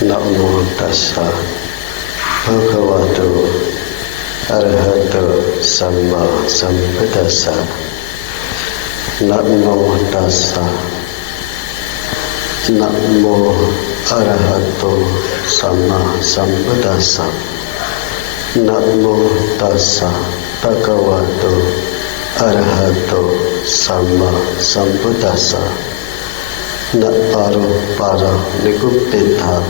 Namo tassa bhagavato arahato samma sambuddhassa. Namo tassa namo arahato samma sambuddhassa. Namo tassa bhagavato arahato samma sambuddhassa. Nak paro nikupita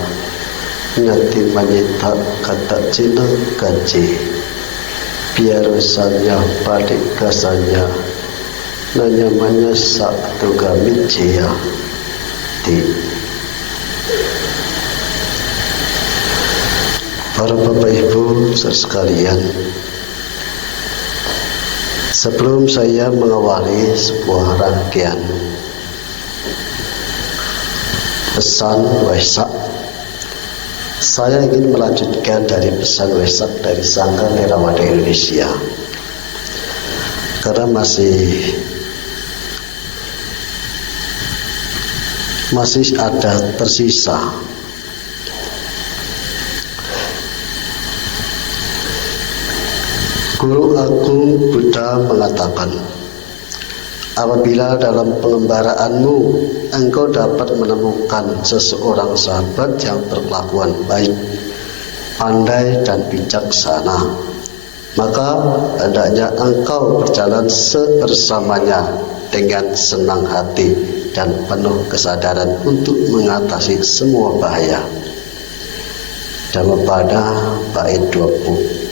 nyati manyita kata cina gaji biarusanya padik kasanya nanyamanya satu gamicia di para bapak ibu sekalian, sebelum saya mengawali sebuah rangkaian pesan Waisak, saya ingin melanjutkan dari pesan Waisak dari Sangga Theravada Indonesia, karena masih ada tersisa Guru Agung Buddha mengatakan, apabila dalam pengembaraanmu engkau dapat menemukan seseorang sahabat yang berkelakuan baik, pandai dan bijaksana, maka hendaknya engkau berjalan bersamanya dengan senang hati dan penuh kesadaran untuk mengatasi semua bahaya. Dhammapada bait 328.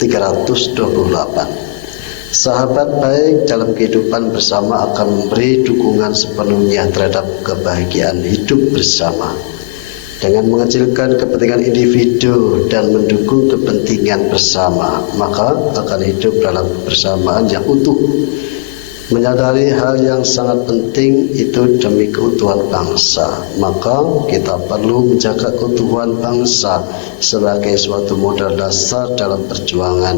Sahabat baik dalam kehidupan bersama akan memberi dukungan sepenuhnya terhadap kebahagiaan hidup bersama, dengan mengecilkan kepentingan individu dan mendukung kepentingan bersama, maka akan hidup dalam kebersamaan yang utuh. Menyadari hal yang sangat penting itu demi keutuhan bangsa, maka kita perlu menjaga keutuhan bangsa sebagai suatu modal dasar dalam perjuangan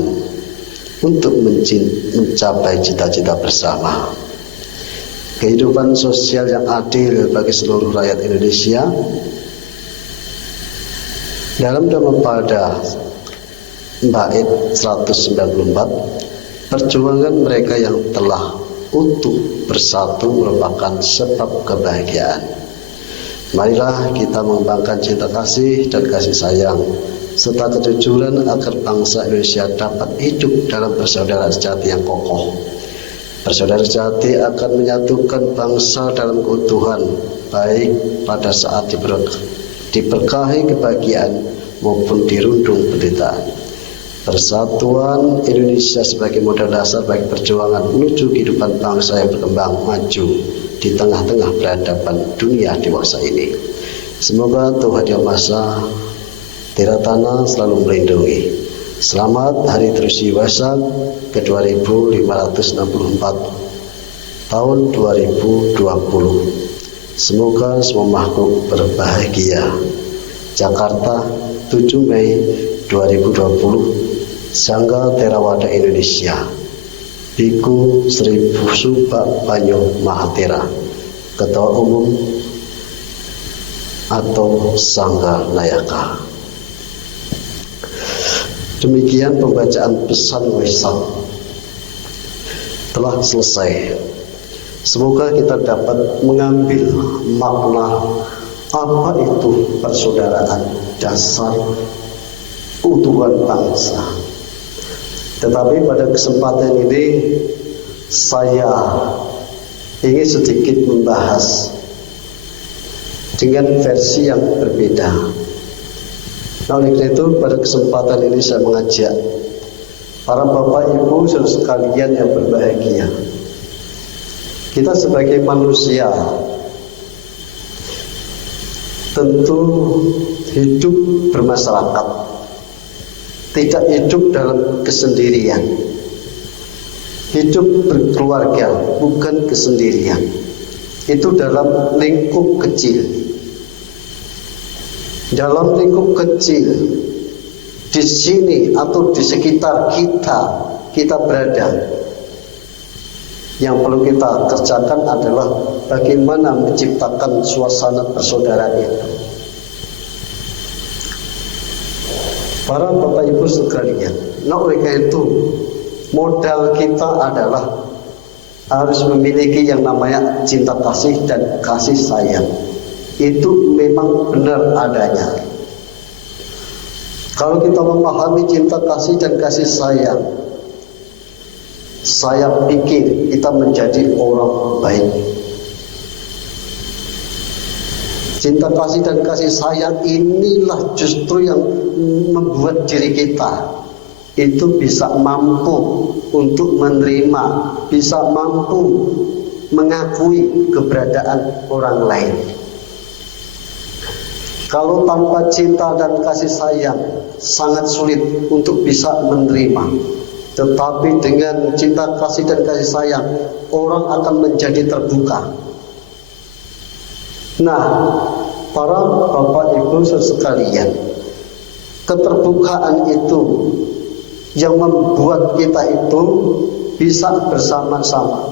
untuk mencapai cita-cita bersama. Kehidupan sosial yang adil bagi seluruh rakyat Indonesia. Dalam Dhammapada bait 194, perjuangan mereka yang telah utuh bersatu merupakan sebab kebahagiaan. Marilah kita mengembangkan cinta kasih dan kasih sayang serta kejujuran agar bangsa Indonesia dapat hidup dalam persaudaraan sejati yang kokoh. Persaudaraan sejati akan menyatukan bangsa dalam keutuhan, baik pada saat diberkahi kebahagiaan maupun dirundung penderitaan. Persatuan Indonesia sebagai modal dasar bagi perjuangan menuju kehidupan bangsa yang berkembang maju di tengah-tengah peradaban dunia dewasa ini. Semoga Tuhan Yang Maha Esa Tiratana selalu melindungi. Selamat Hari Trisuci Waisak ke 2564 tahun 2020. Semoga semua makhluk berbahagia. Jakarta, 7 Mei 2020. Sangga Theravada Indonesia, Biku Sri Subha Panyo Mahathira, Ketua Umum atau Sangga Nayaka. Demikian pembacaan pesan Waisak telah selesai. Semoga kita dapat mengambil makna apa itu persaudaraan dasar keutuhan bangsa. Tetapi pada kesempatan ini saya ingin sedikit membahas dengan versi yang berbeda. Nah, oleh karena itu pada kesempatan ini saya mengajak para bapak ibu saudara sekalian yang berbahagia, kita sebagai manusia tentu hidup bermasyarakat, tidak hidup dalam kesendirian. Hidup berkeluarga bukan kesendirian. Itu dalam lingkup kecil. Dalam lingkup kecil, di sini atau di sekitar kita berada, yang perlu kita kerjakan adalah bagaimana menciptakan suasana persaudaraan itu. Para Bapak Ibu sekalian, nah oleh karena itu modal kita adalah harus memiliki yang namanya cinta kasih dan kasih sayang. Itu memang benar adanya. Kalau kita memahami cinta kasih dan kasih sayang, saya pikir kita menjadi orang baik. Cinta kasih dan kasih sayang inilah justru yang membuat diri kita itu bisa mampu untuk menerima, bisa mampu mengakui keberadaan orang lain. Kalau tanpa cinta dan kasih sayang sangat sulit untuk bisa menerima. Tetapi dengan cinta kasih dan kasih sayang, orang akan menjadi terbuka. Nah, para Bapak Ibu sekalian, keterbukaan itu yang membuat kita itu bisa bersama-sama.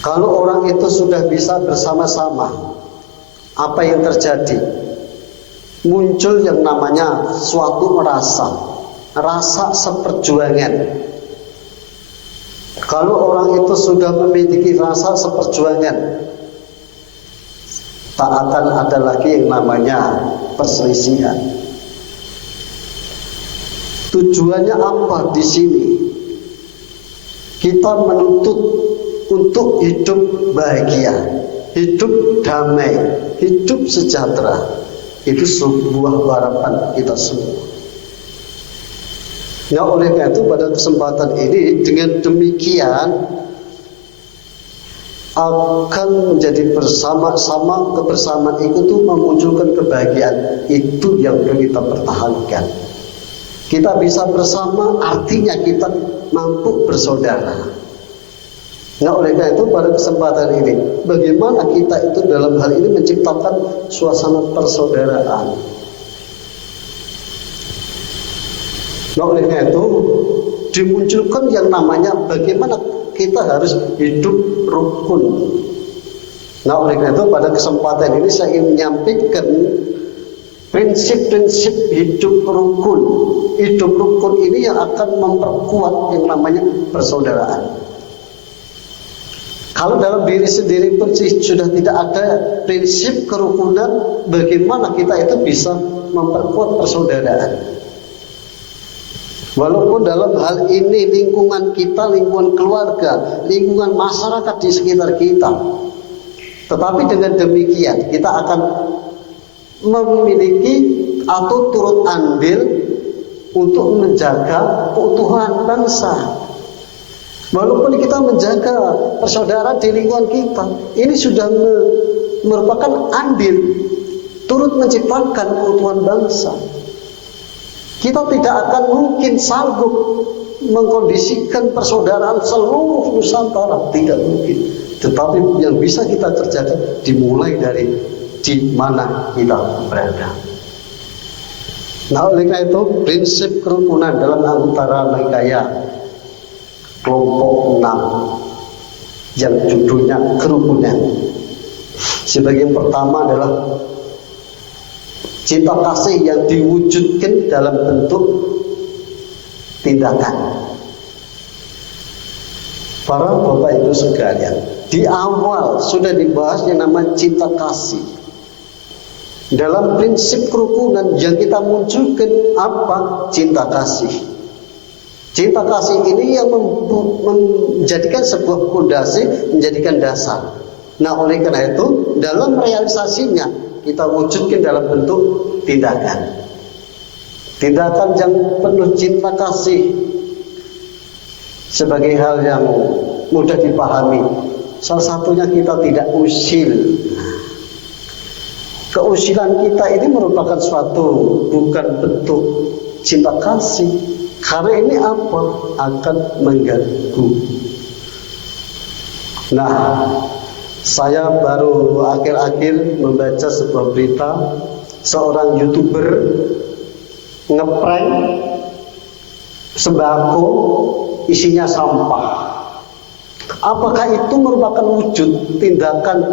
Kalau orang itu sudah bisa bersama-sama, apa yang terjadi? Muncul yang namanya suatu rasa seperjuangan. Kalau orang itu sudah memiliki rasa seperjuangan, tak akan ada lagi yang namanya perselisihan. Tujuannya apa di sini? Kita menuntut untuk hidup bahagia, hidup damai, hidup sejahtera. Itu sebuah harapan kita semua. Ya, oleh karena itu pada kesempatan ini dengan demikian akan menjadi bersama-sama. Kebersamaan itu memunculkan kebahagiaan. Itu yang perlu kita pertahankan. Kita bisa bersama artinya kita mampu bersaudara. Nah, oleh karena itu pada kesempatan ini, bagaimana kita itu dalam hal ini menciptakan suasana persaudaraan. Nah, oleh karena itu dimunculkan yang namanya bagaimana kita harus hidup rukun. Nah, oleh karena itu pada kesempatan ini saya ingin menyampaikan prinsip-prinsip hidup rukun. Hidup rukun ini yang akan memperkuat yang namanya persaudaraan. Kalau dalam diri sendiri pun sudah tidak ada prinsip kerukunan, bagaimana kita itu bisa memperkuat persaudaraan? Walaupun dalam hal ini lingkungan kita, lingkungan keluarga, lingkungan masyarakat di sekitar kita, tetapi dengan demikian kita akan memiliki atau turut andil untuk menjaga keutuhan bangsa. Walaupun kita menjaga persaudaraan di lingkungan kita, ini sudah merupakan andil turut menciptakan keutuhan bangsa. Kita tidak akan mungkin sanggup mengkondisikan persaudaraan seluruh Nusantara, tidak mungkin. Tetapi yang bisa kita kerjakan dimulai dari di mana kita berada. Nah, oleh karena itu prinsip kerukunan dalam antara Nikaya kelompok 6 yang judulnya kerukunan. Sebagai yang pertama adalah cinta kasih yang diwujudkan dalam bentuk tindakan. Para Bapak Ibu sekalian, di awal sudah dibahas yang namanya cinta kasih. Dalam prinsip kerukunan yang kita munculkan apa? Cinta kasih. Cinta kasih ini yang menjadikan sebuah fondasi, menjadikan dasar. Nah, oleh karena itu dalam realisasinya kita wujudkan dalam bentuk tindakan. Tindakan yang penuh cinta kasih sebagai hal yang mudah dipahami. Salah satunya kita tidak usil. Keusilan kita ini merupakan suatu bukan bentuk cinta kasih. Karena ini apa? Akan mengganggu. Nah, saya baru akhir-akhir membaca sebuah berita seorang YouTuber ngeprank sembako isinya sampah. Apakah itu merupakan wujud tindakan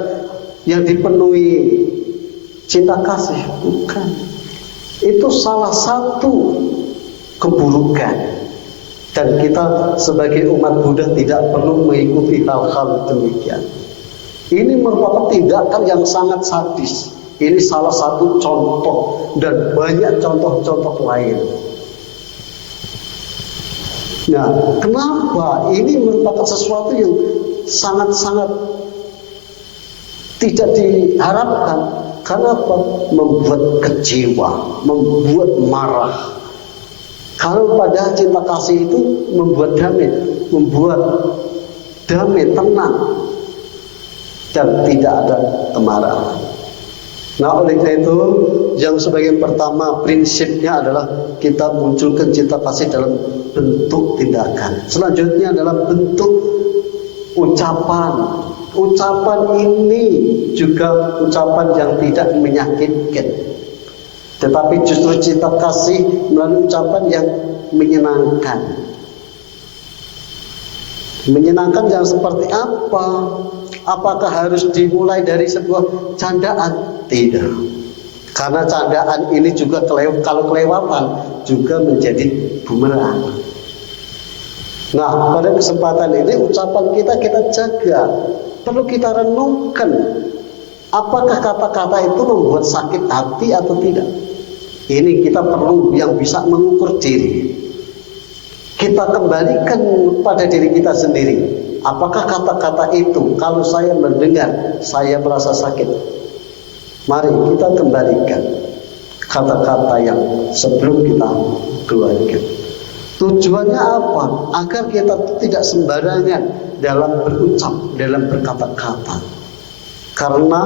yang dipenuhi cinta kasih? Bukan. Itu salah satu keburukan. Dan kita sebagai umat Buddha tidak perlu mengikuti hal-hal demikian. Ini merupakan tindakan yang sangat sadis. Ini salah satu contoh dan banyak contoh-contoh lain. Nah, kenapa ini merupakan sesuatu yang sangat-sangat tidak diharapkan? Karena apa? Membuat kecewa, membuat marah. Kalau pada cinta kasih itu membuat damai, tenang, dan tidak ada kemarahan. Nah, oleh karena itu, yang sebagian pertama prinsipnya adalah kita munculkan cinta kasih dalam bentuk tindakan. Selanjutnya adalah bentuk ucapan. Ucapan ini juga ucapan yang tidak menyakitkan, tetapi justru cinta kasih melalui ucapan yang menyenangkan. Menyenangkan yang seperti apa? Apakah harus dimulai dari sebuah candaan? Tidak. Karena candaan ini juga kalau kelewatan juga menjadi bumerang. Nah, pada kesempatan ini ucapan kita jaga. Perlu kita renungkan, apakah kata-kata itu membuat sakit hati atau tidak. Ini kita perlu yang bisa mengukur diri. Kita kembalikan pada diri kita sendiri. Apakah kata-kata itu kalau saya mendengar saya merasa sakit? Mari kita kembalikan kata-kata yang sebelum kita keluarkan. Tujuannya apa? Agar kita tidak sembarangan dalam berucap, dalam berkata-kata. Karena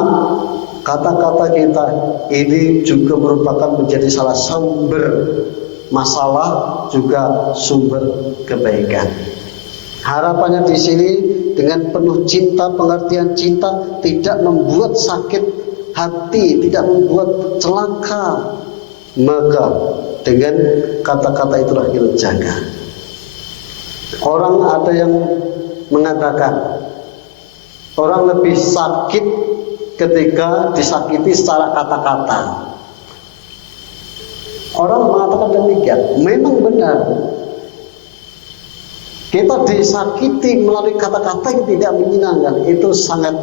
kata-kata kita ini juga merupakan menjadi salah sumber masalah, juga sumber kebaikan. Harapannya di sini dengan penuh cinta, pengertian cinta, tidak membuat sakit hati, tidak membuat celaka. Maka dengan kata-kata itulah kita jaga. Orang ada yang mengatakan orang lebih sakit ketika disakiti secara kata-kata. Orang mengatakan demikian. Memang benar. Kita disakiti melalui kata-kata yang tidak menyenangkan, itu sangat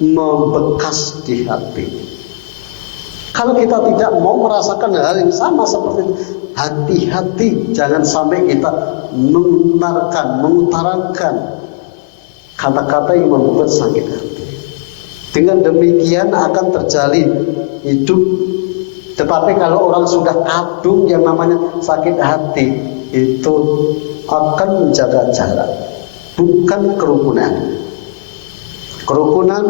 membekas di hati. Kalau kita tidak mau merasakan hal yang sama seperti itu, hati-hati jangan sampai kita mengutarakan kata-kata yang membuat sakit hati. Dengan demikian akan terjalin hidup. Tetapi kalau orang sudah kadung yang namanya sakit hati, itu akan menjaga jarak, bukan kerukunan. Kerukunan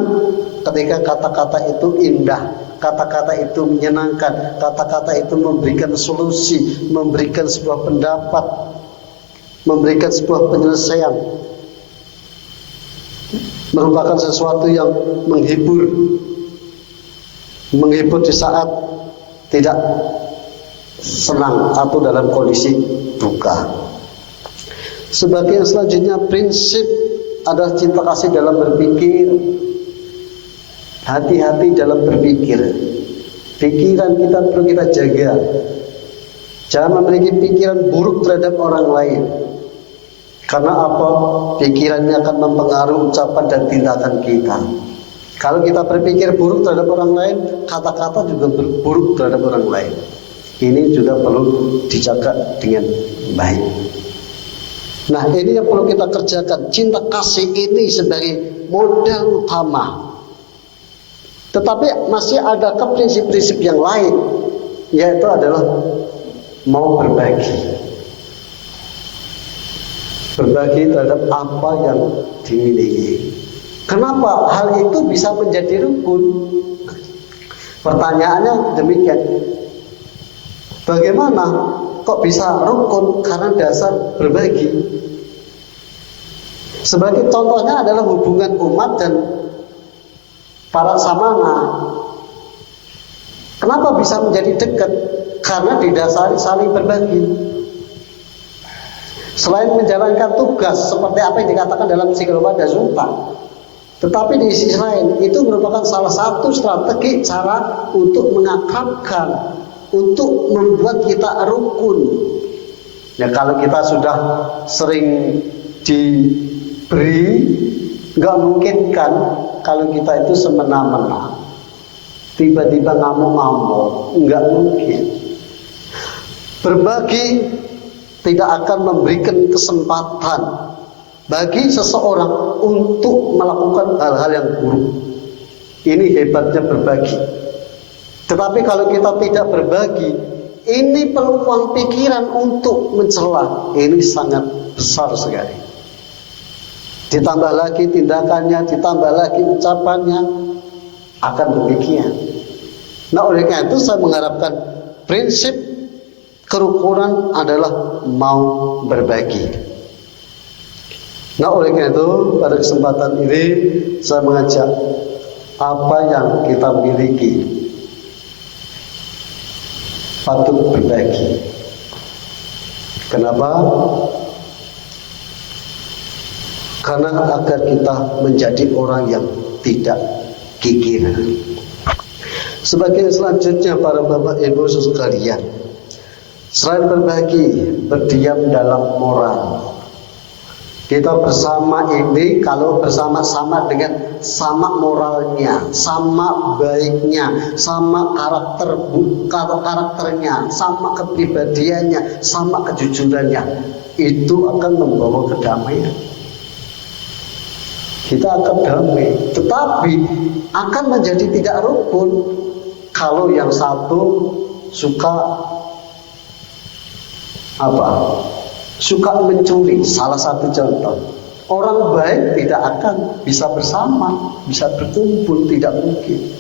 ketika kata-kata itu indah, kata-kata itu menyenangkan, kata-kata itu memberikan solusi, memberikan sebuah pendapat, memberikan sebuah penyelesaian, merupakan sesuatu yang menghibur di saat tidak senang atau dalam kondisi duka. Sebagai yang selanjutnya, prinsip adalah cinta kasih dalam berpikir. Hati-hati dalam berpikir. Pikiran kita perlu kita jaga. Jangan memiliki pikiran buruk terhadap orang lain. Karena apa? Pikirannya akan mempengaruhi ucapan dan tindakan kita. Kalau kita berpikir buruk terhadap orang lain, kata-kata juga buruk terhadap orang lain. Ini juga perlu dijaga dengan baik. Nah, ini yang perlu kita kerjakan. Cinta kasih ini sebagai modal utama. Tetapi masih ada prinsip-prinsip yang lain, yaitu adalah mau berbagi. Berbagi terhadap apa yang dimiliki. Kenapa hal itu bisa menjadi rukun? Pertanyaannya demikian. Bagaimana kok bisa rukun? Karena dasar berbagi. Sebagai contohnya adalah hubungan umat dan para samana. Kenapa bisa menjadi dekat? Karena didasari saling berbagi. Selain menjalankan tugas seperti apa yang dikatakan dalam Sigalowada Sutta, tetapi di sisi lain itu merupakan salah satu strategi cara untuk mengakrabkan untuk membuat kita rukun. Ya kalau kita sudah sering diberi, nggak mungkin kan kalau kita itu semena-mena, tiba-tiba ngamuk-ngamuk, nggak mungkin. Berbagi tidak akan memberikan kesempatan bagi seseorang untuk melakukan hal-hal yang buruk. Ini hebatnya berbagi. Tetapi kalau kita tidak berbagi, ini peluang pikiran untuk mencela ini sangat besar sekali. Ditambah lagi tindakannya, ditambah lagi ucapannya, akan demikian. Nah, oleh karena itu saya mengharapkan prinsip kerukunan adalah mau berbagi. Nah, oleh karena itu pada kesempatan ini saya mengajak apa yang kita miliki patut berbagi. Kenapa? Karena agar kita menjadi orang yang tidak kikir. Sebagai selanjutnya para bapak ibu sekalian, selain berbagi, berdiam dalam moral. Kita bersama ini kalau bersama-sama dengan sama moralnya, sama baiknya, sama karakternya, sama kepribadiannya, sama kejujurannya, itu akan membawa kedamaian. Kita akan damai, tetapi akan menjadi tidak rukun kalau yang satu suka suka mencuri. Salah satu contoh, orang baik tidak akan bisa bersama, bisa berkumpul, tidak mungkin.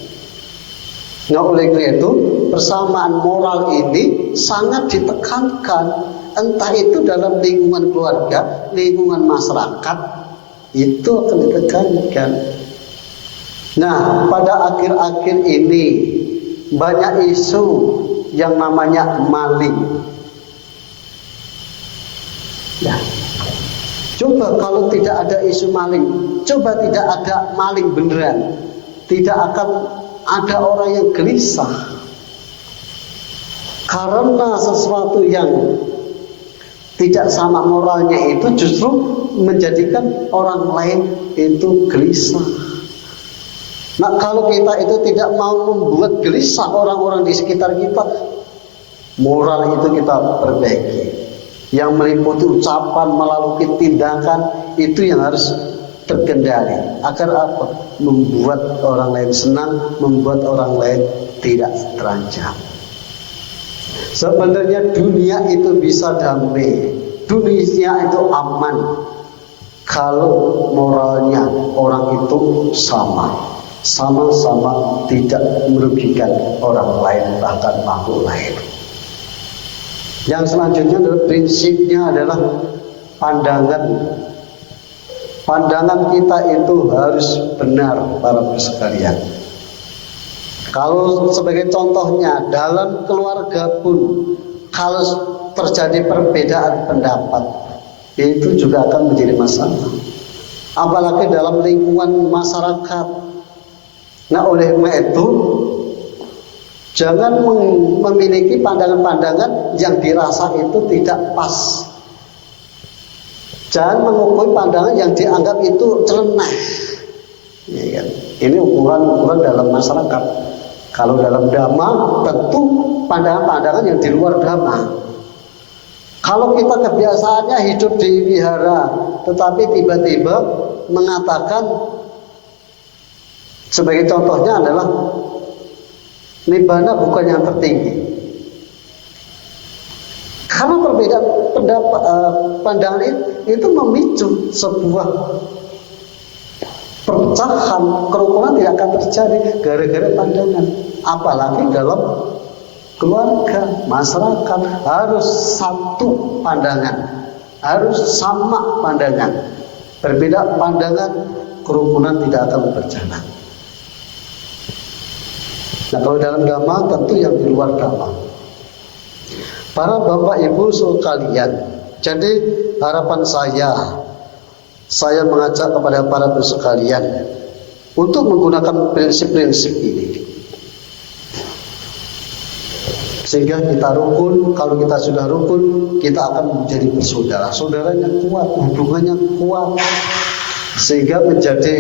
Nah, oleh karena itu persamaan moral ini sangat ditekankan, entah itu dalam lingkungan keluarga, lingkungan masyarakat, itu akan ditekankan. Nah, pada akhir-akhir ini banyak isu yang namanya maling. Ya, coba kalau tidak ada isu maling, coba tidak ada maling beneran, tidak akan ada orang yang gelisah. Karena sesuatu yang tidak sama moralnya itu justru menjadikan orang lain itu gelisah. Nah, kalau kita itu tidak mau membuat gelisah orang-orang di sekitar kita, moral itu kita perbaiki. Yang meliputi ucapan, melalui tindakan, itu yang harus terkendali. Agar apa? Membuat orang lain senang, membuat orang lain tidak terancam. Sebenarnya dunia itu bisa damai, dunia itu aman kalau moralnya orang itu sama-sama tidak merugikan orang lain, bahkan makhluk lain. Yang selanjutnya adalah prinsipnya adalah pandangan. Pandangan kita itu harus benar para sekalian. Kalau sebagai contohnya dalam keluarga pun, kalau terjadi perbedaan pendapat, itu juga akan menjadi masalah. Apalagi dalam lingkungan masyarakat. Nah, oleh karena itu jangan memiliki pandangan-pandangan yang dirasa itu tidak pas. Jangan mengukur pandangan yang dianggap itu celeneh. Ya kan? Ini ukuran-ukuran dalam masyarakat. Kalau dalam dhamma tentu pandangan-pandangan yang di luar dhamma. Kalau kita kebiasaannya hidup di wihara, tetapi tiba-tiba mengatakan, sebagai contohnya adalah nibbana bukan yang tertinggi. Karena perbedaan pendapat, pandangan itu memicu sebuah perpecahan, kerukunan tidak akan terjadi gara-gara pandangan. Apalagi dalam keluarga, masyarakat harus satu pandangan, harus sama pandangan. Berbeda pandangan, kerukunan tidak akan berjalan. Nah, kalau dalam dhamma tentu yang di luar dhamma. Para bapak ibu sekalian, jadi harapan saya mengajak kepada para ibu sekalian untuk menggunakan prinsip-prinsip ini. Sehingga kita rukun. Kalau kita sudah rukun, kita akan menjadi bersaudara. Saudaranya kuat, hubungannya kuat, sehingga menjadi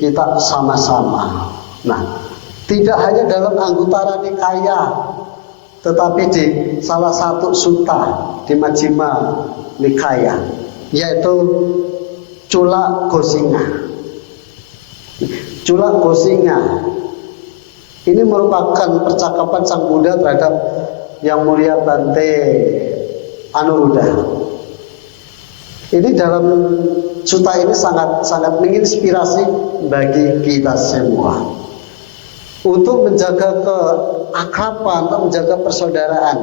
kita sama-sama. Nah, tidak hanya dalam anggota Nikaya, tetapi di salah satu sutta di Majjhima Nikaya, yaitu Cula Gosinga. Cula Gosinga ini merupakan percakapan Sang Buddha terhadap Yang Mulia Bante Anuruddha. Ini dalam sutta ini sangat menginspirasi bagi kita semua untuk menjaga keakraban, untuk menjaga persaudaraan.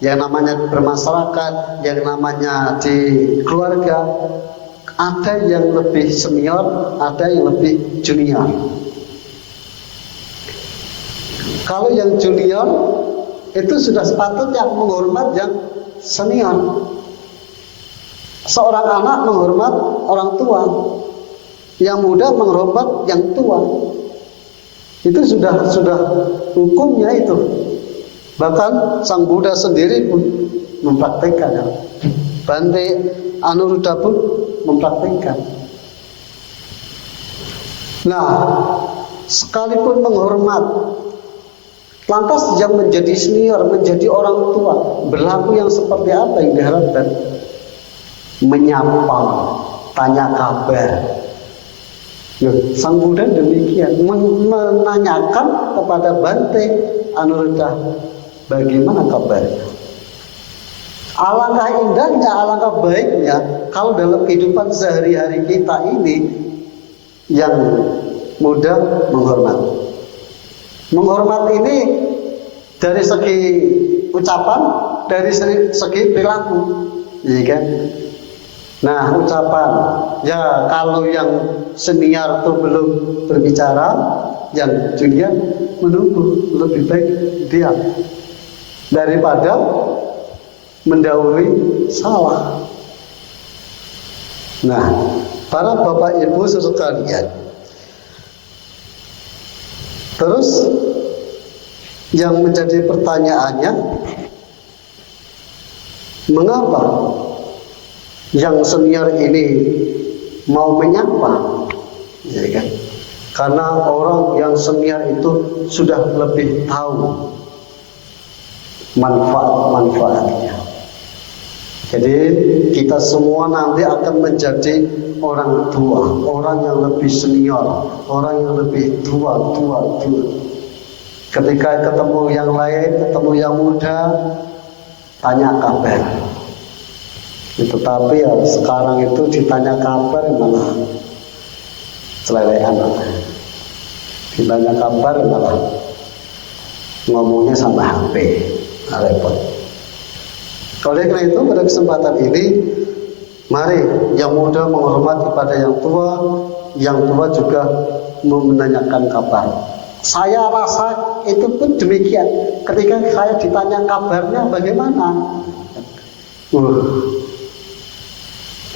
Yang namanya bermasyarakat, yang namanya di keluarga, ada yang lebih senior, ada yang lebih junior. Kalau yang junior itu sudah sepatutnya menghormat yang senior. Seorang anak menghormat orang tua, yang muda menghormat yang tua. Itu sudah hukumnya itu. Bahkan Sang Buddha sendiri pun mempraktikkan. Bante Anuruddha pun mempraktikkan. Nah, sekalipun menghormat, lantas yang menjadi senior, menjadi orang tua, berlaku yang seperti apa yang diharapkan? Menyapa, tanya kabar. Sang Buddha demikian, menanyakan kepada Bante Anuruddha, bagaimana kabarnya? Alangkah indahnya, alangkah baiknya kalau dalam kehidupan sehari-hari kita ini yang mudah menghormat. Menghormat ini dari segi ucapan, dari segi perilaku, ya kan? Nah, ucapan, ya kalau yang senior itu belum berbicara, yang junior menunggu, lebih baik diam daripada mendahului salah. Nah, para bapak ibu sekalian, terus yang menjadi pertanyaannya, mengapa yang senior ini mau menyapa? Ya kan? Karena orang yang senior itu sudah lebih tahu manfaat-manfaatnya. Jadi kita semua nanti akan menjadi orang tua, orang yang lebih senior, orang yang lebih tua. Ketika ketemu yang lain, ketemu yang muda, tanya kabar. Tetapi ya sekarang itu ditanya kabar malah selelehan. Ditanya kabar malah ngomongnya sama HP, repot. Oleh karena itu pada kesempatan ini, mari yang muda menghormati pada yang tua juga menanyakan kabar. Saya rasa itu pun demikian. Ketika saya ditanya kabarnya bagaimana,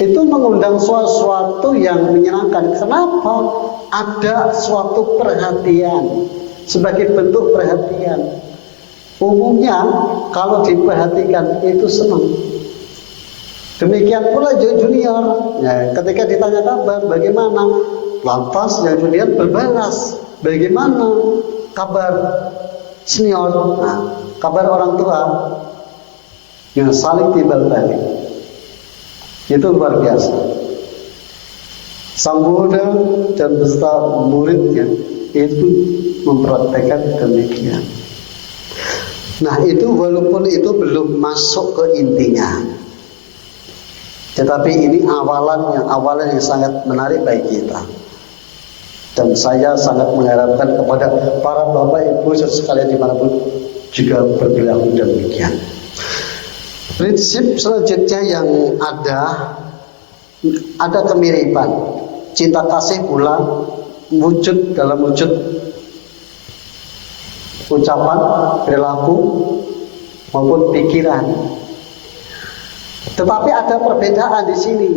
itu mengundang sesuatu yang menyenangkan. Kenapa? Ada suatu perhatian, sebagai bentuk perhatian. Umumnya kalau diperhatikan itu senang. Demikian pula junior, ya, ketika ditanya kabar bagaimana, lantas yang junior berbalas, bagaimana kabar senior, kabar orang tua, yang saling timbal balik. Itu luar biasa. Sang Buddha dan beserta muridnya itu mempraktekkan demikian. Nah, itu walaupun itu belum masuk ke intinya, tetapi ini awalan yang sangat menarik bagi kita. Dan saya sangat mengharapkan kepada para bapak ibu sekalian dimanapun juga berperilaku demikian. Prinsip selanjutnya yang ada kemiripan. Cinta kasih pula wujud dalam wujud ucapan, perilaku maupun pikiran. Tetapi ada perbedaan di sini.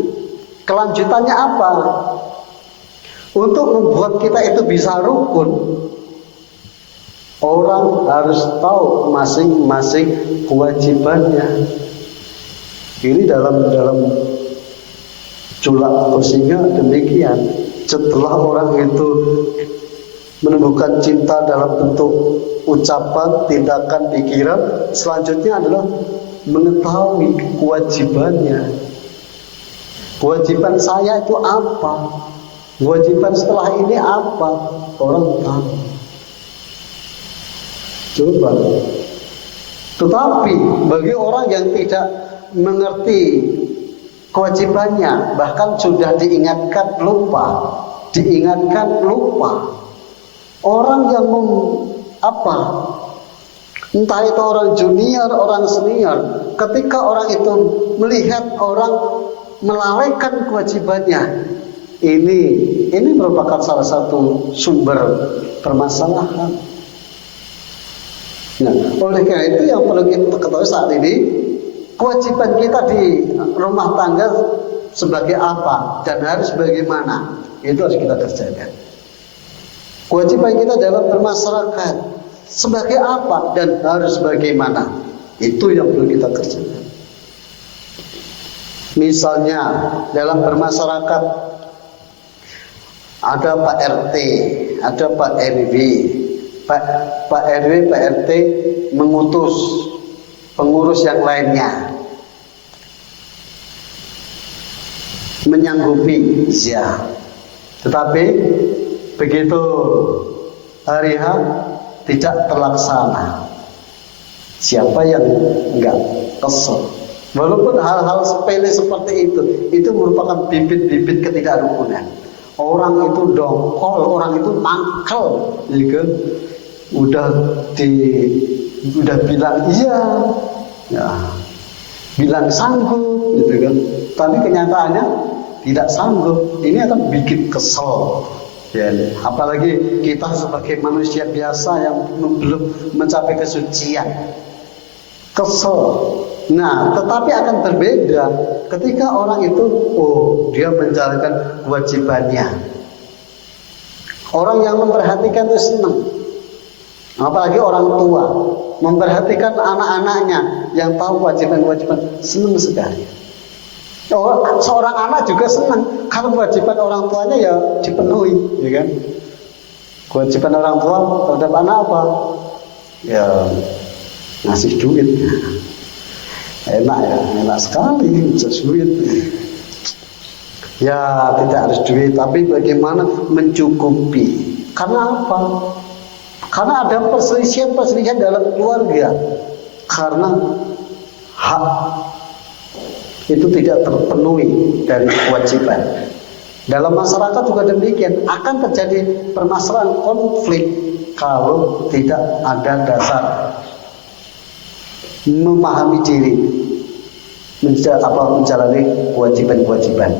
Kelanjutannya apa? Untuk membuat kita itu bisa rukun, Orang harus tahu masing-masing kewajibannya. Ini dalam Culak Kursinya demikian. Setelah orang itu menemukan cinta dalam bentuk ucapan, tindakan, pikiran, selanjutnya adalah mengetahui kewajibannya. Kewajiban saya itu apa? Kewajiban setelah ini apa? Orang tahu. Coba. Tetapi bagi orang yang tidak mengerti kewajibannya, bahkan sudah diingatkan lupa. Orang yang entah itu orang junior, orang senior, ketika orang itu melihat orang melalaikan kewajibannya, ini merupakan salah satu sumber permasalahan. Nah, oleh karena itu yang perlu kita ketahui saat ini, kewajiban kita di rumah tangga sebagai apa dan harus bagaimana, itu harus kita kerjakan. Kewajiban kita dalam bermasyarakat sebagai apa dan harus bagaimana, itu yang perlu kita kerjakan. Misalnya dalam bermasyarakat ada Pak RT, ada Pak RW, Pak RW, Pak RT mengutus pengurus yang lainnya menyanggupi, ya. Tetapi begitu hari H tidak terlaksana, siapa yang enggak kesel? Walaupun hal-hal sepele seperti itu merupakan bibit-bibit ketidakrukunan. Orang itu dongkol, orang itu mangkel, ya kan? Udah bilang iya, ya, bilang sanggup, gitu kan? Tapi kenyataannya tidak sanggup. Ini akan bikin kesel. Ya, apalagi kita sebagai manusia biasa yang belum mencapai kesucian, kesel. Nah, tetapi akan berbeda ketika orang itu, dia menjalankan kewajibannya. Orang yang memperhatikan itu senang. Apalagi orang tua memperhatikan anak-anaknya yang tahu kewajiban-kewajiban, senang sekali. Seorang anak juga senang kalau kewajiban orang tuanya ya dipenuhi, ya kan? Kewajiban orang tua terhadap anak apa? Ya ngasih duit. Enak ya, enak sekali duit. Ya tidak harus duit, tapi bagaimana mencukupi? Karena apa? Karena ada perselisihan dalam keluarga. Karena hak itu tidak terpenuhi dari kewajiban. Dalam masyarakat juga demikian, akan terjadi permasalahan konflik kalau tidak ada dasar memahami diri, menjalani kewajiban-kewajiban.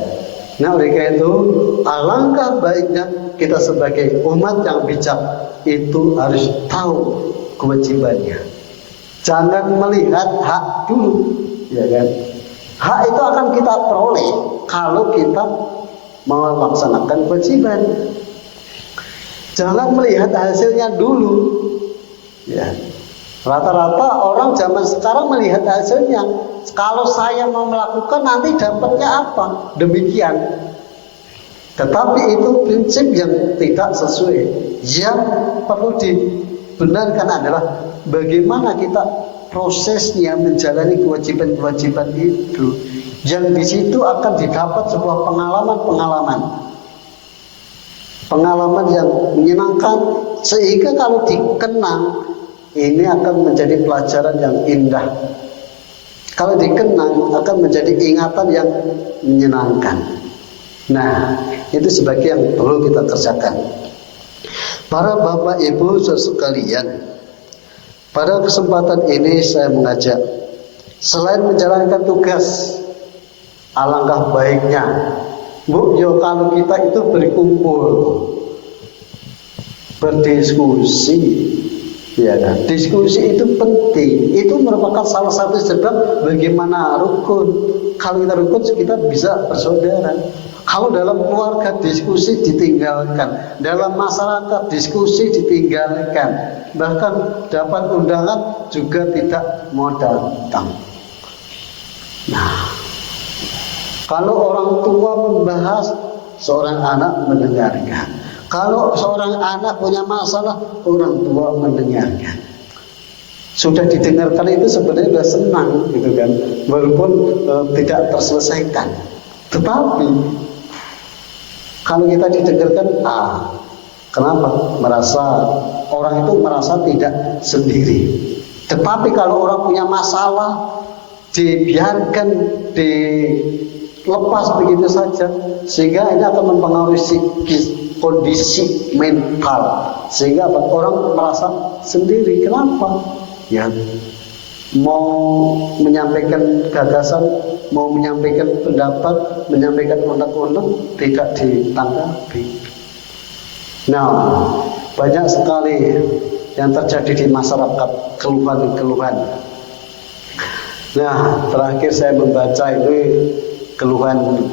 Nah, oleh karena itu, alangkah baiknya kita sebagai umat yang bijak itu harus tahu kewajibannya. Jangan melihat hak dulu, ya kan? Hak itu akan kita peroleh kalau kita melaksanakan kewajiban. Jangan melihat hasilnya dulu, ya. Rata-rata orang zaman sekarang melihat hasilnya. Kalau saya mau melakukan nanti dapatnya apa? Demikian. Tetapi itu prinsip yang tidak sesuai. Yang perlu dibenarkan adalah bagaimana kita prosesnya menjalani kewajiban-kewajiban itu. Yang di situ akan didapat sebuah pengalaman-pengalaman. Pengalaman yang menyenangkan, sehingga kalau dikenang ini akan menjadi pelajaran yang indah. Kalau dikenang akan menjadi ingatan yang menyenangkan. Nah, itu sebagai yang perlu kita kerjakan. Para bapak ibu sekalian, pada kesempatan ini saya mengajak, selain menjalankan tugas, alangkah baiknya, kalau kita itu berkumpul, berdiskusi. Ya kan? Diskusi itu penting. Itu merupakan salah satu sebab bagaimana rukun. Kalau kita rukun, kita bisa bersaudara. Kalau dalam keluarga diskusi ditinggalkan, dalam masyarakat diskusi ditinggalkan, bahkan dapat undangan juga tidak mau datang. Nah, kalau orang tua membahas, seorang anak mendengarkan. Kalau seorang anak punya masalah, orang tua mendengarkan. Sudah didengarkan itu sebenarnya sudah senang, gitu kan, walaupun tidak terselesaikan. Tetapi kalau kita didengarkan, kenapa? Orang itu merasa tidak sendiri. Tetapi kalau orang punya masalah, dibiarkan, dilepas begitu saja, sehingga ini akan mempengaruhi kondisi mental, sehingga orang merasa sendiri. Kenapa? Ya, mau menyampaikan gagasan, mau menyampaikan pendapat, menyampaikan unek-unek, tidak ditanggapi. Nah, banyak sekali yang terjadi di masyarakat, keluhan-keluhan. Nah, terakhir saya membaca ini keluhan,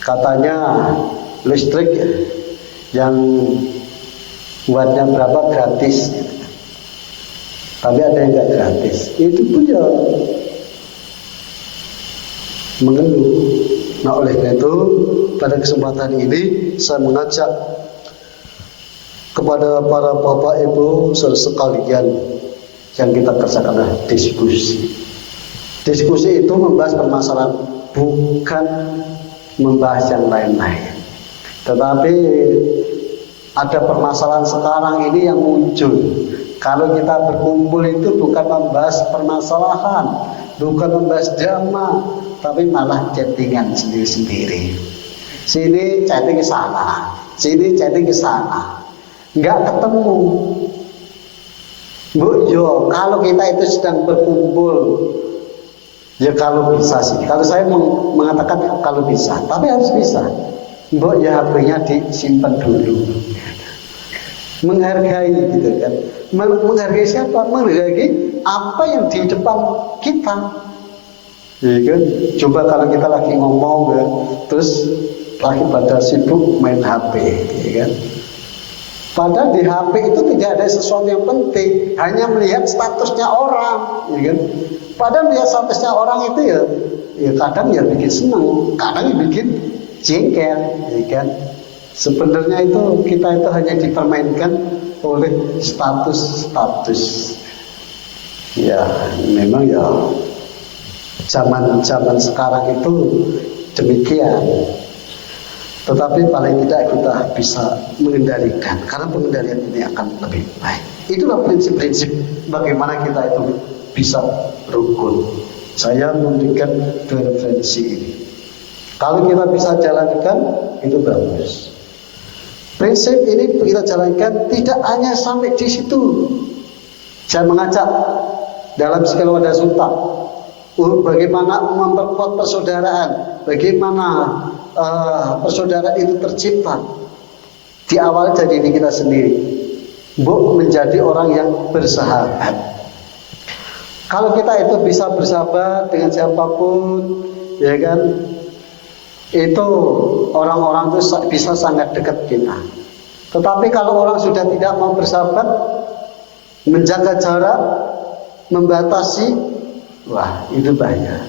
katanya listrik yang buatnya berapa gratis, tapi ada yang nggak gratis. Itu pun ya mengeluh. Nah, oleh karena itu pada kesempatan ini saya mengajak kepada para bapak ibu sekalian, yang kita kerjakan adalah diskusi. Diskusi itu membahas permasalahan, bukan membahas yang lain-lain. Tetapi ada permasalahan sekarang ini yang muncul. Kalau kita berkumpul itu bukan membahas permasalahan, bukan membahas drama, tapi malah chattingan sendiri-sendiri. Sini chatting ke sana, sini chatting ke sana, nggak ketemu. Bu, yo, kalau kita itu sedang berkumpul, ya kalau bisa sih. Kalau saya mengatakan kalau bisa, tapi harus bisa. Mbok ya HP-nya disimpan dulu. Menghargai gitu kan. Menghargai siapa? Menghargai apa yang di depan kita. Ya kan? Coba kalau kita lagi ngomong kan, terus lagi pada sibuk main HP, ya kan? Padahal di HP itu tidak ada sesuatu yang penting, hanya melihat statusnya orang, ya kan? Padahal melihat statusnya orang itu ya kadang ya bikin senang, kadang bikin jengkel, ya kan? Sebenarnya itu kita itu hanya dipermainkan oleh status. Ya, memang ya zaman sekarang itu demikian. Tetapi paling tidak kita bisa mengendalikan, karena pengendalian ini akan lebih baik. Itulah prinsip-prinsip bagaimana kita itu bisa rukun. Saya memberikan referensi ini. Kalau kita bisa jalankan, itu bagus. Prinsip ini kita jalankan tidak hanya sampai di situ. Saya mengajak dalam Sikalwada Sutta, bagaimana memperkuat persaudaraan, bagaimana persaudaraan itu tercipta. Diawali dari diri kita sendiri. Menjadi orang yang bersahabat. Kalau kita itu bisa bersahabat dengan siapapun, ya kan, itu orang-orang itu bisa sangat dekat kita. Tetapi kalau orang sudah tidak mau bersahabat, menjaga jarak, membatasi, wah itu bahaya.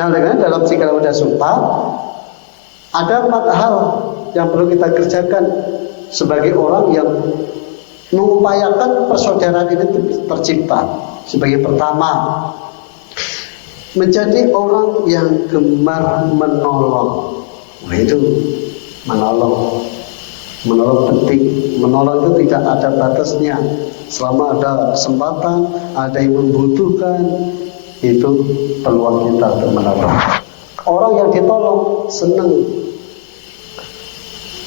Nah, dengan dalam Sikalwada Sutta ada 4 hal yang perlu kita kerjakan sebagai orang yang mengupayakan persaudaraan ini tercipta. Sebagai pertama, menjadi orang yang gemar menolong. Nah, itu menolong penting. Menolong itu tidak ada batasnya. Selama ada kesempatan, ada yang membutuhkan, itu peluang kita untuk menolong. Orang yang ditolong senang.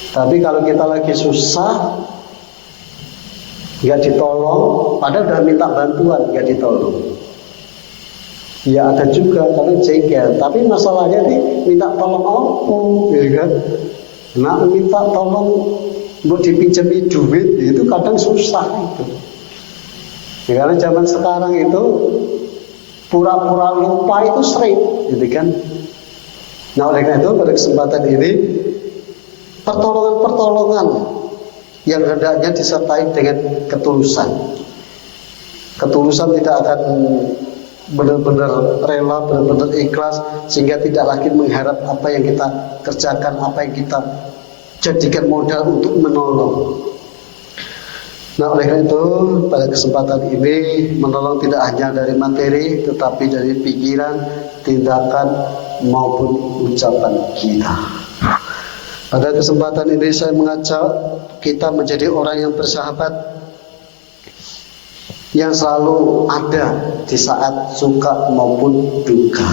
Tapi kalau kita lagi susah, nggak ditolong, padahal udah minta bantuan, nggak ditolong. Ya ada juga karena jengkel, tapi masalahnya nih minta tolong apa, ya kan? Nah, minta tolong buat dipinjami duit itu kadang susah itu. Ya, karena zaman sekarang itu pura-pura lupa itu sering, gitu kan? Nah, oleh karena itu pada kesempatan ini pertolongan-pertolongan yang hendaknya disertai dengan ketulusan. Ketulusan tidak akan benar-benar rela, benar-benar ikhlas, sehingga tidak lagi mengharap apa yang kita kerjakan, apa yang kita jadikan modal untuk menolong. Nah, oleh karena itu pada kesempatan ini menolong tidak hanya dari materi, tetapi dari pikiran, tindakan maupun ucapan kita. Pada kesempatan ini saya mengajak kita menjadi orang yang bersahabat, yang selalu ada di saat suka maupun duka.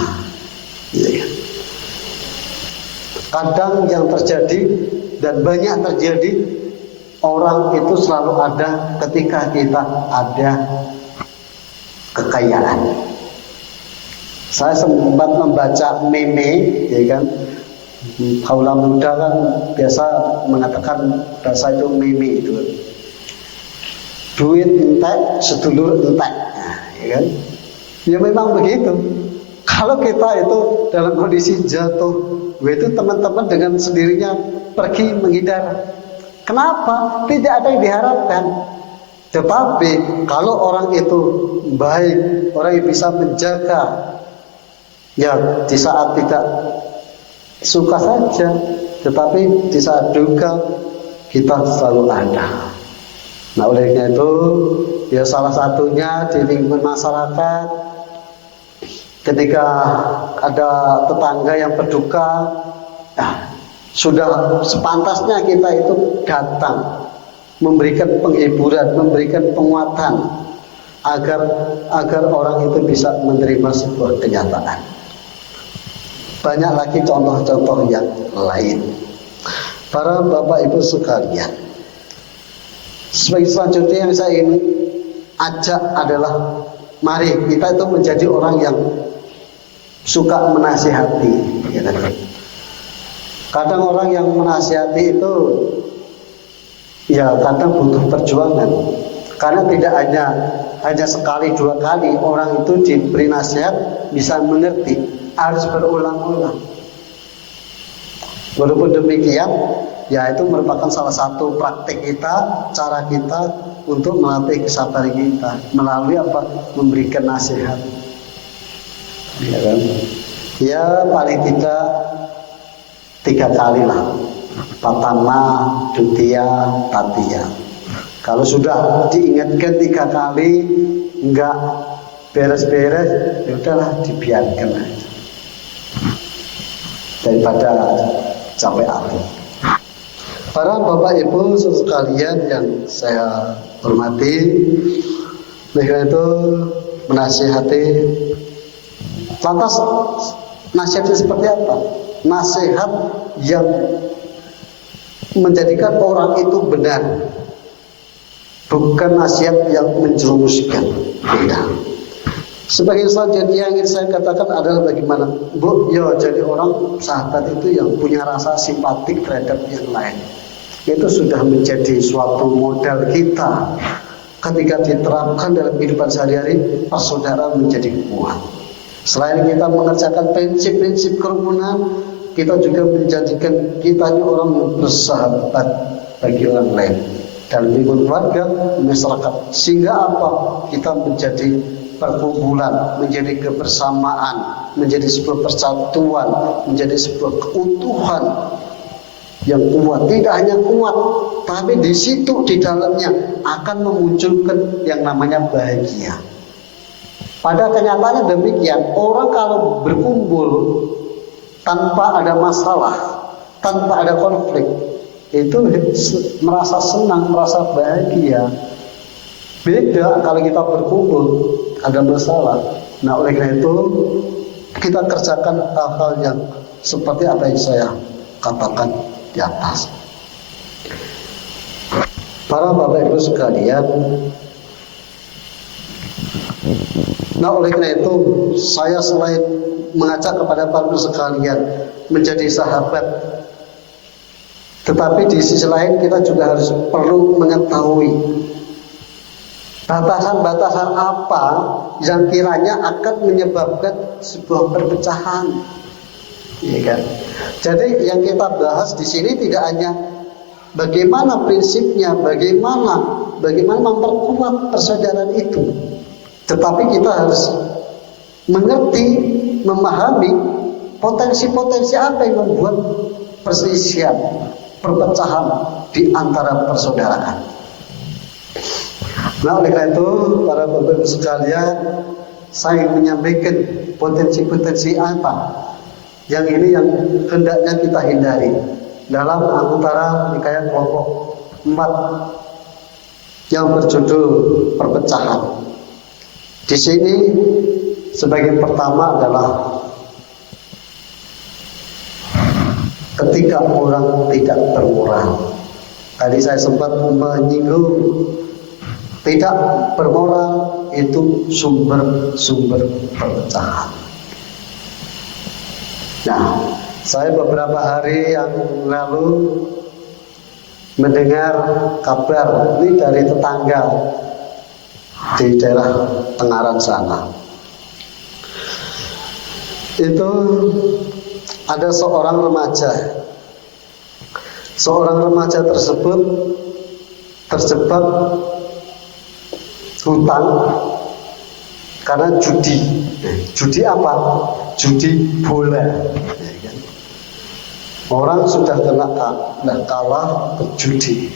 Kadang yang terjadi dan banyak terjadi, orang itu selalu ada ketika kita ada kekayaan. Saya sempat membaca meme, ya kan, kaula muda kan biasa mengatakan bahasa itu meme itu. Duit entek, sedulur entek, nah, ya kan? Ya memang begitu. Kalau kita itu dalam kondisi jatuh, itu teman-teman dengan sendirinya pergi menghindar. Kenapa? Tidak ada yang diharapkan. Tetapi kalau orang itu baik, orang yang bisa menjaga, ya di saat tidak suka saja, tetapi di saat duka kita selalu ada. Nah, oleh karena itu, ya salah satunya di lingkungan masyarakat, ketika ada tetangga yang berduka, nah, sudah sepantasnya kita itu datang, memberikan penghiburan, memberikan penguatan, agar orang itu bisa menerima sebuah kenyataan. Banyak lagi contoh-contoh yang lain. Para Bapak Ibu sekalian, selanjutnya yang saya ingin ajak adalah mari kita itu menjadi orang yang suka menasihati. Kadang orang yang menasihati itu ya kadang butuh perjuangan, karena tidak hanya sekali dua kali orang itu diberi nasihat bisa mengerti, harus berulang-ulang. Walaupun demikian, ya itu merupakan salah satu praktik kita, cara kita untuk melatih kesabaran kita melalui apa? Memberikan nasihat. Ya kan? Ya paling tidak 3 kali lah. Pertama, dutia, tatia. Kalau sudah diingatkan 3 kali enggak beres-beres, ya udahlah dibiarkan aja. Daripada sampai akhir. Para Bapak Ibu sekalian yang saya hormati, mereka itu menasihati. Lantas nasihatnya seperti apa? Nasihat yang menjadikan orang itu benar, bukan nasihat yang menjerumuskan. Tidak. Sebagai selanjutnya yang ingin saya katakan adalah bagaimana, Bu, ya jadi orang sahabat itu yang punya rasa simpatik terhadap yang lain. Itu sudah menjadi suatu modal kita. Ketika diterapkan dalam kehidupan sehari-hari, persaudaraan menjadi kuat. Selain kita mengerjakan prinsip-prinsip kerukunan, kita juga menjadikan kita orang yang bersahabat bagi orang lain dalam lingkungan keluarga, masyarakat. Sehingga apa? Kita menjadi perkumpulan, menjadi kebersamaan, menjadi sebuah persatuan, menjadi sebuah keutuhan yang kuat. Tidak hanya kuat, tapi di situ di dalamnya akan memunculkan yang namanya bahagia. Pada kenyataannya demikian, orang kalau berkumpul tanpa ada masalah, tanpa ada konflik, itu merasa senang, merasa bahagia. Beda kalau kita berkumpul ada masalah. Nah, oleh karena itu kita kerjakan hal-hal yang seperti apa yang saya katakan di atas. Para Bapak Ibu sekalian, nah oleh karena itu saya selain mengajak kepada Bapak Ibu sekalian menjadi sahabat, tetapi di sisi lain kita juga harus perlu mengetahui batasan-batasan apa yang kiranya akan menyebabkan sebuah perpecahan. ya kan? Jadi yang kita bahas di sini tidak hanya bagaimana prinsipnya, bagaimana memperkuat persaudaraan itu, tetapi kita harus mengerti, memahami potensi-potensi apa yang membuat perselisihan, perpecahan di antara persaudaraan. Nah, oleh karena itu, para bapak ibu sekalian, saya menyampaikan potensi-potensi apa yang ini yang hendaknya kita hindari dalam antara nikah kelompok 4 yang berjudul perpecahan. Di sini sebagai pertama adalah ketika orang tidak bermoral. Tadi saya sempat menyinggung tidak bermoral itu sumber perpecahan. Nah, saya beberapa hari yang lalu mendengar kabar ini dari tetangga di daerah Tengaran sana. Itu ada seorang remaja. Seorang remaja tersebut terjebak hutang karena judi. Judi apa? Judi bola. Orang sudah kena kalah berjudi.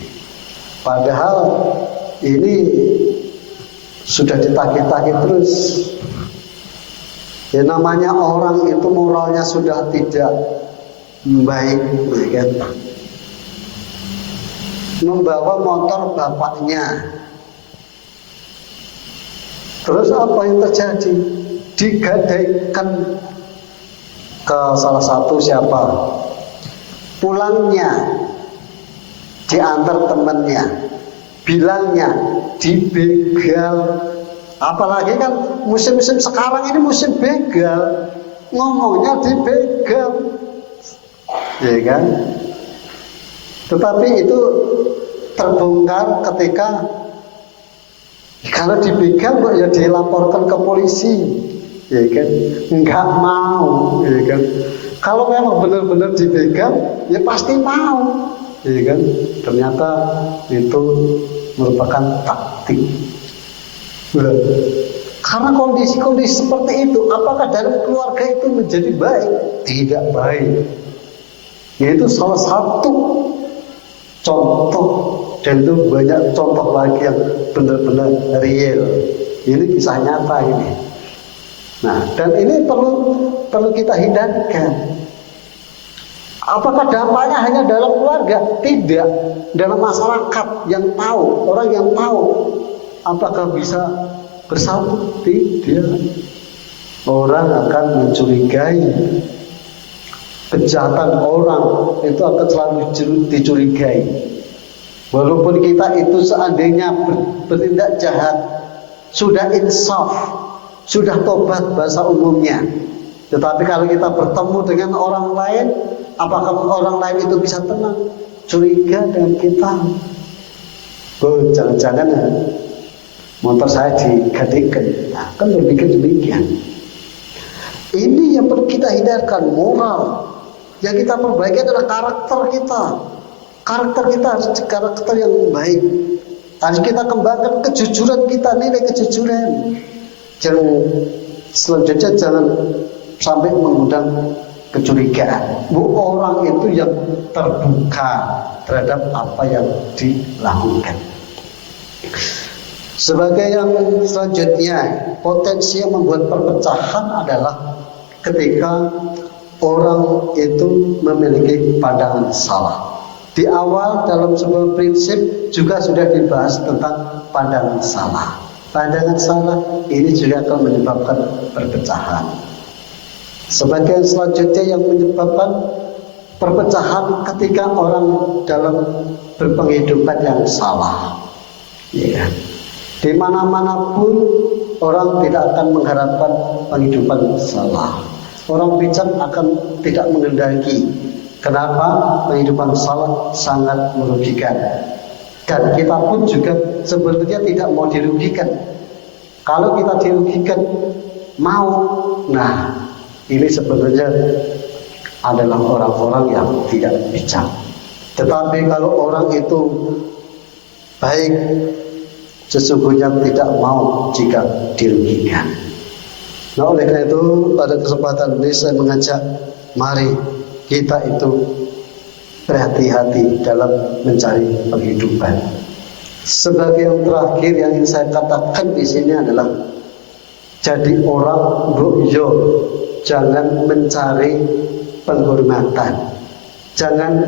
Padahal ini sudah ditagih-tagih terus. Ya namanya orang itu moralnya sudah tidak baik, ya kan? Membawa motor bapaknya. Terus apa yang terjadi? Digadaikan ke salah satu siapa? Pulangnya diantar temannya, bilangnya dibegal. Apalagi kan musim-musim sekarang ini musim begal, ngomongnya dibegal, ya kan? Tetapi itu terbongkar ketika kalau dibegal kok ya dilaporkan ke polisi, ya kan? Enggak mau, ya kan? Kalau memang benar-benar dibegal, ya pasti mau, ya kan? Ternyata itu merupakan taktik. Karena kondisi-kondisi seperti itu, apakah dalam keluarga itu menjadi baik? Tidak baik. Yaitu salah satu contoh, dan itu banyak contoh lagi yang benar-benar real. Ini kisah nyata ini. Nah, dan ini perlu kita hindarkan. Apakah dampaknya hanya dalam keluarga? Tidak. Dalam masyarakat yang tahu, orang yang tahu, apakah bisa bersatu? Tidak. Orang akan mencurigai. Kejahatan orang itu akan selalu dicurigai. Walaupun kita itu seandainya bertindak jahat, sudah insaf, sudah tobat bahasa umumnya. Tetapi kalau kita bertemu dengan orang lain, apakah orang lain itu bisa tenang? Curiga dengan kita. Oh, jangan-jangan motor saya digadaikan. Nah, kan berpikir demikian. Ini yang perlu kita hindarkan, moral. Yang kita perbaiki adalah karakter kita. Karakter kita harus karakter yang baik. Harus kita kembangkan kejujuran kita, nilai kejujuran. Selanjutnya jangan sampai mengundang kecurigaan. Orang itu yang terbuka terhadap apa yang dilakukan. Sebagai yang selanjutnya, potensi yang membuat perpecahan adalah ketika orang itu memiliki pandangan salah. Di awal dalam sebuah prinsip juga sudah dibahas tentang pandangan salah. Pandangan salah ini juga akan menyebabkan perpecahan. Sebagai selanjutnya yang menyebabkan perpecahan ketika orang dalam berpenghidupan yang salah. Ya. Di mana-mana pun orang tidak akan mengharapkan penghidupan salah. Orang bijak akan tidak menghendaki. Kenapa? Penghidupan salah sangat merugikan. Dan kita pun juga sebenarnya tidak mau dirugikan. Kalau kita dirugikan, mau. Nah, ini sebenarnya adalah orang-orang yang tidak bijak. Tetapi kalau orang itu baik, sesungguhnya tidak mau jika dirugikan. Nah, oleh karena itu pada kesempatan ini saya mengajak, mari kita itu berhati-hati dalam mencari penghidupan. Sebagai yang terakhir yang ingin saya katakan di sini adalah jadi orang yo, jangan mencari penghormatan, jangan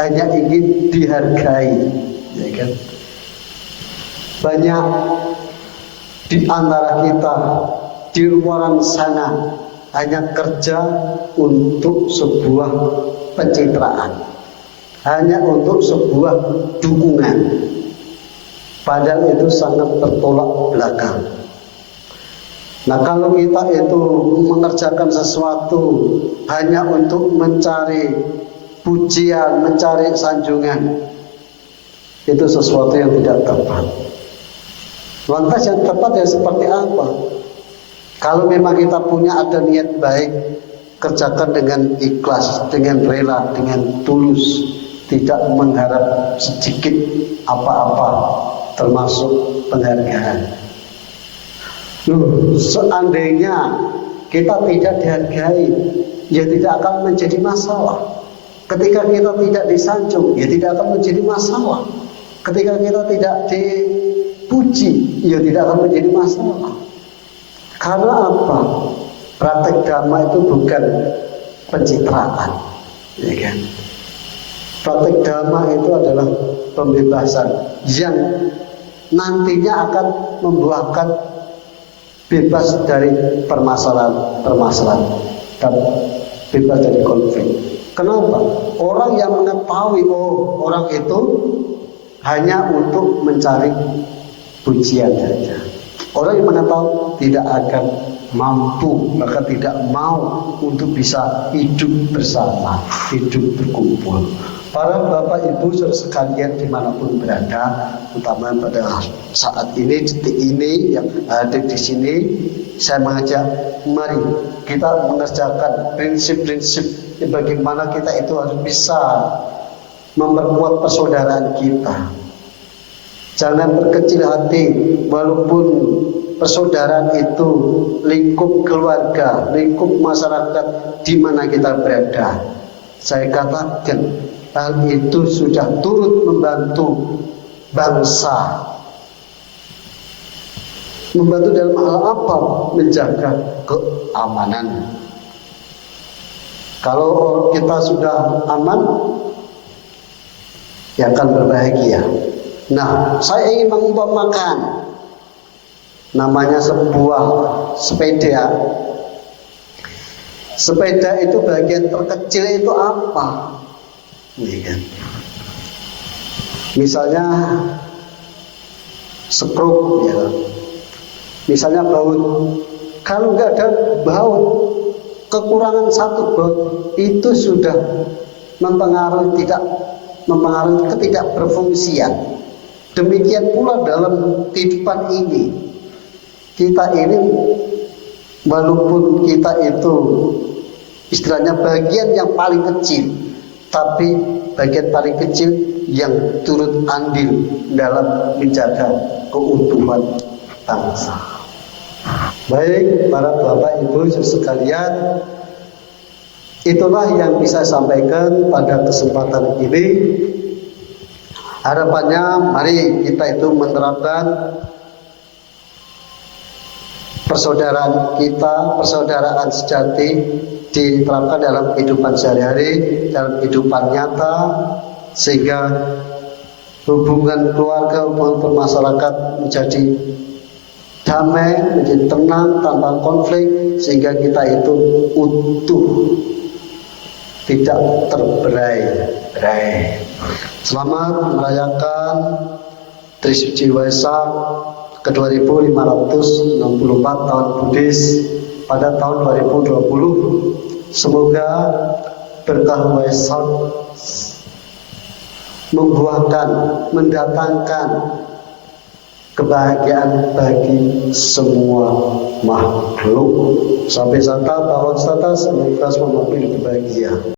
hanya ingin dihargai, ya kan? Banyak di antara kita di luaran sana hanya kerja untuk sebuah pencitraan, hanya untuk sebuah dukungan, padahal itu sangat bertolak belakang. Nah, kalau kita itu mengerjakan sesuatu hanya untuk mencari pujian, mencari sanjungan, itu sesuatu yang tidak tepat. Lantas yang tepat ya seperti apa? Kalau memang kita punya ada niat baik, kerjakan dengan ikhlas, dengan rela, dengan tulus, tidak mengharap sedikit apa-apa, termasuk penghargaan. Seandainya kita tidak dihargai, ya tidak akan menjadi masalah. Ketika kita tidak disanjung, ya tidak akan menjadi masalah. Ketika kita tidak dipuji, ya tidak akan menjadi masalah. Karena apa? Praktek dhamma itu bukan pencitraan, ya kan? Praktek dhamma itu adalah pembebasan yang nantinya akan membuahkan bebas dari permasalahan dan bebas dari konflik. Kenapa? Orang yang mengetahui orang itu hanya untuk mencari pujian saja. Orang yang mengetahui tidak akan mampu, maka tidak mau untuk bisa hidup bersama, hidup berkumpul. Para bapak ibu saudara sekalian dimanapun berada, terutama pada saat ini, detik ini yang ada di sini, saya mengajak, mari kita mengerjakan prinsip-prinsip bagaimana kita itu harus bisa memperkuat persaudaraan kita. Jangan berkecil hati, walaupun persaudaraan itu lingkup keluarga, lingkup masyarakat di mana kita berada. Saya katakan, hal itu sudah turut membantu bangsa. Membantu dalam hal apa? Menjaga keamanan. Kalau kita sudah aman, ya akan berbahagia. Nah, saya ingin mengumpamakan namanya sebuah sepeda. Sepeda itu bagian terkecil itu apa? Misalnya skrup, ya. Misalnya baut. Kalau nggak ada baut, kekurangan satu baut itu sudah mempengaruhi ketidakberfungsian. Demikian pula dalam kehidupan ini. Kita ini walaupun kita itu istilahnya bagian yang paling kecil, tapi bagian paling kecil yang turut andil dalam menjaga keutuhan bangsa. Baik para bapak ibu sekalian, itulah yang bisa saya sampaikan pada kesempatan ini. Harapannya mari kita itu menerapkan persaudaraan kita, persaudaraan sejati diterapkan dalam kehidupan sehari-hari, dalam kehidupan nyata, sehingga hubungan keluarga, hubungan bermasyarakat menjadi damai, menjadi tenang, tanpa konflik, sehingga kita itu utuh, tidak terberai-berai. Selamat merayakan Trisuci Waisak ke-2564 tahun Buddhis pada tahun 2020. Semoga berkah Waisak membuahkan, mendatangkan kebahagiaan bagi semua makhluk. Sampai sata bahwa sata senantiasa memberi bahagia.